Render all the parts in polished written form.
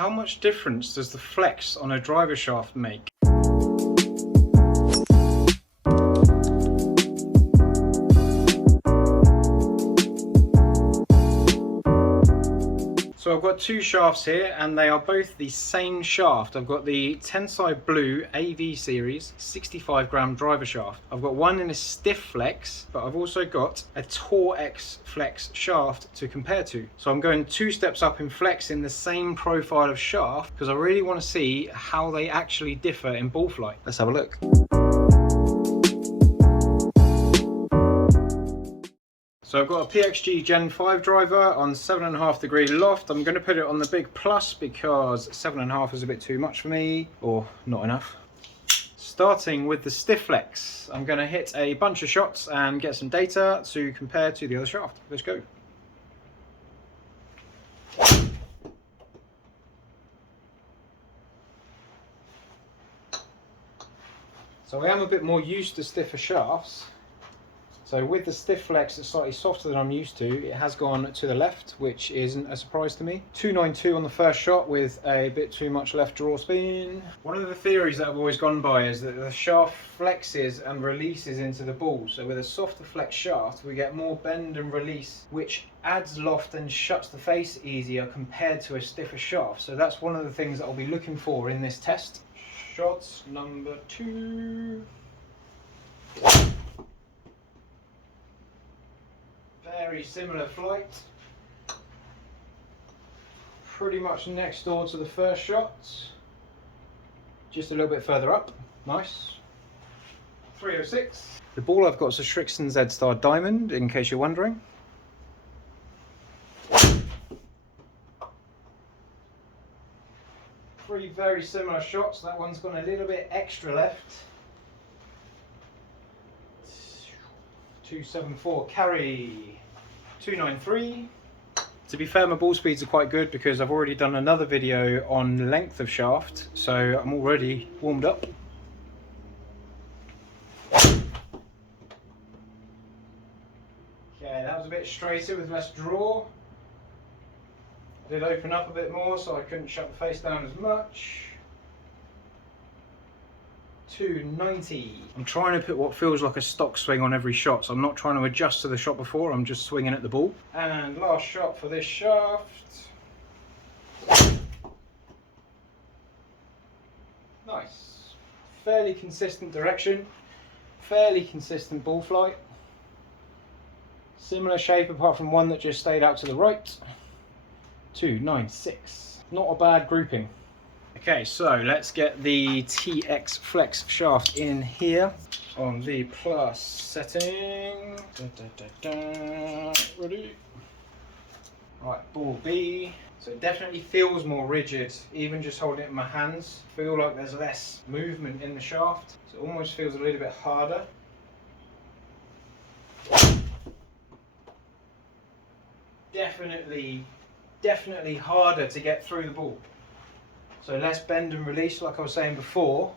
how much difference does the flex on a driver shaft make? So I've got two shafts here and they are both the same shaft. I've got the Tensai Blue AV series 65 gram driver shaft. I've got one in a stiff flex, but I've also got a Tor X flex shaft to compare to. So I'm going 2 steps up in flex in the same profile of shaft because I really want to see how they actually differ in ball flight. Let's have a look. So I've got a PXG Gen 5 driver on 7.5 degree loft. I'm going to put it on the big plus because 7.5 is a bit too much for me, or not enough. Starting with the stiff flex, I'm going to hit a bunch of shots and get some data to compare to the other shaft. Let's go. So I am a bit more used to stiffer shafts. So with the stiff flex, it's slightly softer than I'm used to. It has gone to the left, which isn't a surprise to me. 292 on the first shot with a bit too much left draw spin. One of the theories that I've always gone by is that the shaft flexes and releases into the ball. So with a softer flex shaft, we get more bend and release, which adds loft and shuts the face easier compared to a stiffer shaft. So that's one of the things that I'll be looking for in this test. Shot number 2. Very similar flight, pretty much next door to the first shot, just a little bit further up. Nice. 306. The ball I've got is a Shrixton Z-Star Diamond, in case you're wondering. Three very similar shots. That one's gone a little bit extra left. 274 carry. 293. To be fair, my ball speeds are quite good because I've already done another video on length of shaft, so I'm already warmed up. Okay, that was a bit straighter with less draw. I did open up a bit more, so I couldn't shut the face down as much. 290. I'm trying to put what feels like a stock swing on every shot, so I'm not trying to adjust to the shot before, I'm just swinging at the ball. And last shot for this shaft. Nice. Fairly consistent direction, fairly consistent ball flight. Similar shape apart from one that just stayed out to the right. 296. Not a bad grouping. Okay, so let's get the TX Flex shaft in here on the plus setting. Ready? Right, ball B. So it definitely feels more rigid, even just holding it in my hands. I feel like there's less movement in the shaft, so it almost feels a little bit harder. Definitely harder to get through the ball. So less bend and release, like I was saying before.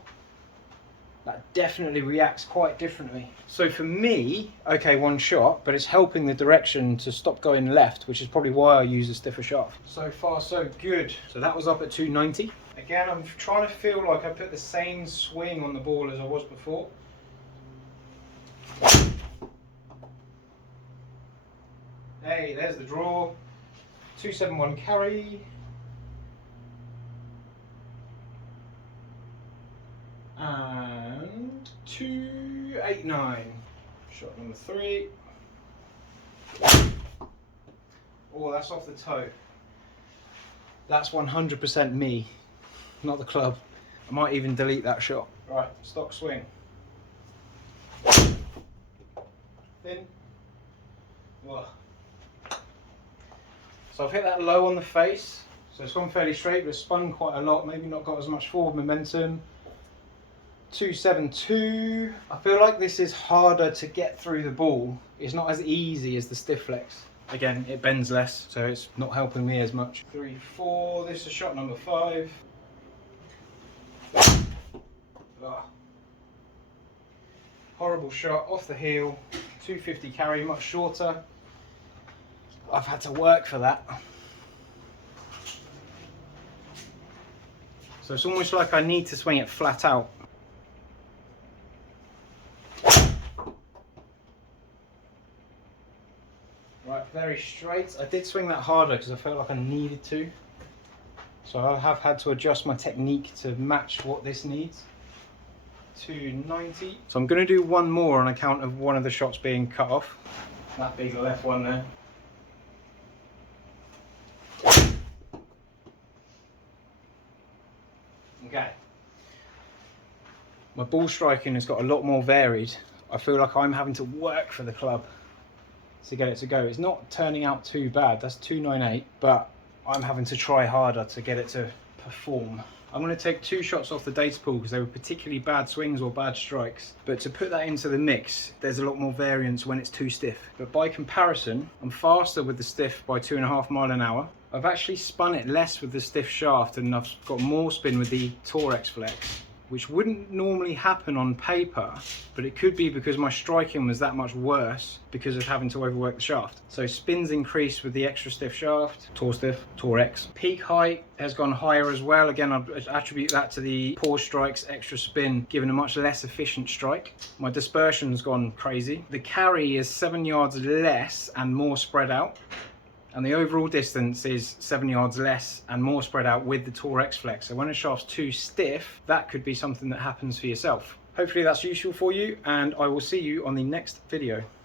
That definitely reacts quite differently. So for me, okay, one shot, but it's helping the direction to stop going left, which is probably why I use a stiffer shaft. So far, so good. So that was up at 290. Again, I'm trying to feel like I put the same swing on the ball as I was before. Hey, there's the draw. 271 carry. And 289. Shot number 3. Oh, that's off the toe. That's 100% me, not the club. I might even delete that shot. Right, stock swing. Thin. Ugh. So I've hit that low on the face. So it's gone fairly straight, but it's spun quite a lot. Maybe not got as much forward momentum. 272. I feel like this is harder to get through the ball. It's not as easy as the stiff flex. Again, it bends less, so it's not helping me as much. 3-4. This is shot number 5. Ah. Horrible shot off the heel. 250 carry, much shorter. I've had to work for that. So it's almost like I need to swing it flat out. Right, very straight. I did swing that harder because I felt like I needed to. So I have had to adjust my technique to match what this needs. 290. So I'm going to do one more on account of one of the shots being cut off. That big left one there. Okay. My ball striking has got a lot more varied. I feel like I'm having to work for the club to get it to go. It's not turning out too bad. That's 298, but I'm having to try harder to get it to perform. I'm going to take 2 shots off the data pool because they were particularly bad swings or bad strikes. But to put that into the mix, there's a lot more variance when it's too stiff. But by comparison, I'm faster with the stiff by 2.5 miles an hour. I've actually spun it less with the stiff shaft and I've got more spin with the Torex Flex, which wouldn't normally happen on paper, but it could be because my striking was that much worse because of having to overwork the shaft. So spins increased with the extra stiff shaft, Torex. Peak height has gone higher as well. Again, I'd attribute that to the pause strikes, extra spin, giving a much less efficient strike. My dispersion's gone crazy. The carry is 7 yards less and more spread out. And the overall distance is 7 yards less and more spread out with the Torex Flex. So when a shaft's too stiff, that could be something that happens for yourself. Hopefully that's useful for you, and I will see you on the next video.